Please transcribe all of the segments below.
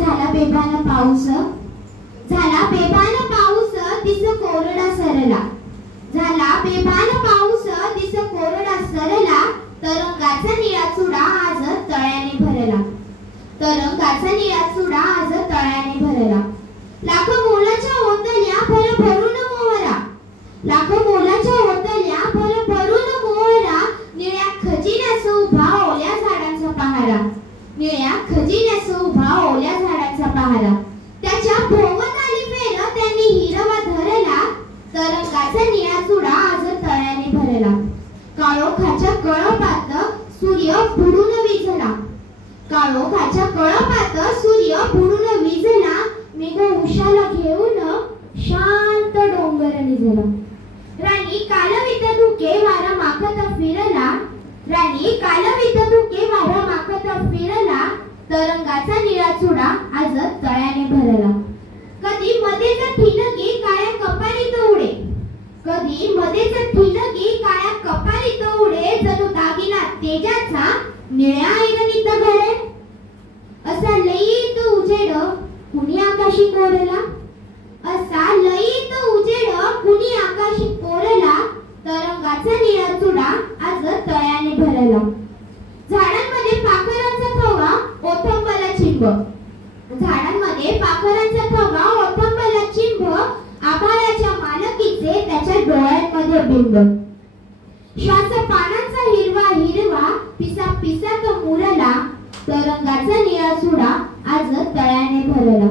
झाला बेभान पाऊस, झाला बेभान पाऊस दिस कोरडा सरला, झाला बेभान पाऊस दिस कोरडा सरला, तरंगाचा निळा चुडा आज तळ्याने भरला, तरंगाचा निळा चुडा आज तळ्याने भरला. लाख मोलाच्या ओतल्या भर भरून मोहरा, लाख मोलाच्या ओतल्या भर भरून मोहरा, निळ्या खजिन्यास उभा ओल्या झाडांचा पहारा, निळ्या खजिन्यास उभा ओल्या झाडांचा पहारा. त्याच्या भोवताली फेर त्यांनी हिरवा धरला, तरंगाचा निळा चुडा आज तळ्याने भरला. काळोखाच्या कळपात सूर्य बुडून विझला, काळोखाच्या कळपात सूर्य बुडून विझला, मेघ उशाला घेऊन शांत डोंगर निजला. राणी कालवीत धुके वारा माखत फिरला, राणी कालवीत धुके वारा माखत फिरला, तरंगाचा निळा चुडा आज तळ्याने भरला. कधी मध्येच ठिणगी काळ्या कपारीत उडे, कधी मध्येच ठिणगी काळ्या कपारीत उडे, जणू दागिना तेजाचा निळ्या ऐरणीत घडे. असा लयीत उजेड कुणी आकाशी कोरला, असा लयीत उजेड कुणी आकाशी कोरला, तरंगाचा निळा चुडा आज तळ्याने भरला. झाडांमध्ये पाखरांचा थवा ओथंबला चिंब, झाडांमध्ये पाखरांचा थवा ओथंबला चिंब, आभाळाच्या मालकीचे त्याच्या डोळ्यांमध्ये बिंब. श्वास पानांचा हिरवा हिरवा पिसा पिसात मुरला, तरंगाचा निळा चुडा आज तळ्याने भरला.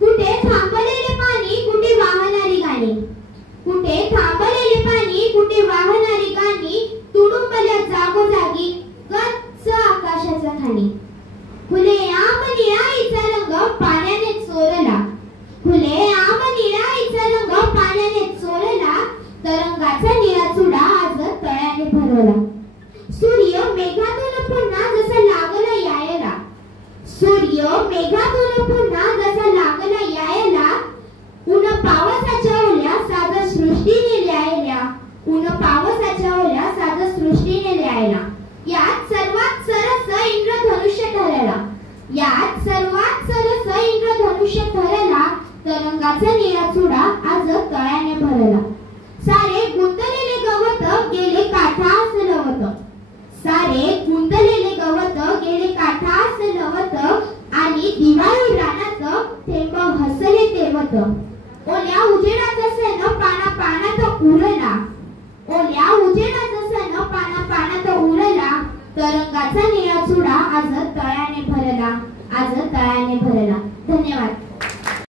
कुठे थांबलेले पाणी कुठे वाहणारी गाणी, कुठे थांबलेले पाणी कुठे वाहणारी गाणी, तुडुंबल्या जागोजागी गच्च आकाशाच्या खाणी. खुलेआम निळाईचा रंग पाण्याने चोरला, खुलेआम निळाईचा रंग पाण्याने चोरला, तरंगाचा निळा चुडा आज तळ्याने भरला. सूर्य मेघातून पुन्हा जसा लागला यायला, सूर्य मेघातून पुन्हा जसा लागला यायला, ऊन पावसाच्या ओल्या साध सृष्टीने ल्यायल्या, ऊन पावसाच्या ओल्या साध सृष्टीने ल्यायला. यात सर्वात सरस इंद्रधनुष्य ठरला, यात सर्वात सरस इंद्रधनुष्य ठरला, तरंगाचा निळा चुडा आज तळ्याने भरला. सारे गुंतलेले गवत गेले काठास लवत, सारे गुंतलेले गवत गेले काठास लवत, आणि दिवाळी रानात थेंब हसले तेवत. ओल्या उजेडाचा सण पाना पानात उरला, ओल्या उजेडाचा सण पाना पानात उरला, तरंगाचा निळा चुडा आज तळ्याने भरला, आज तळ्याने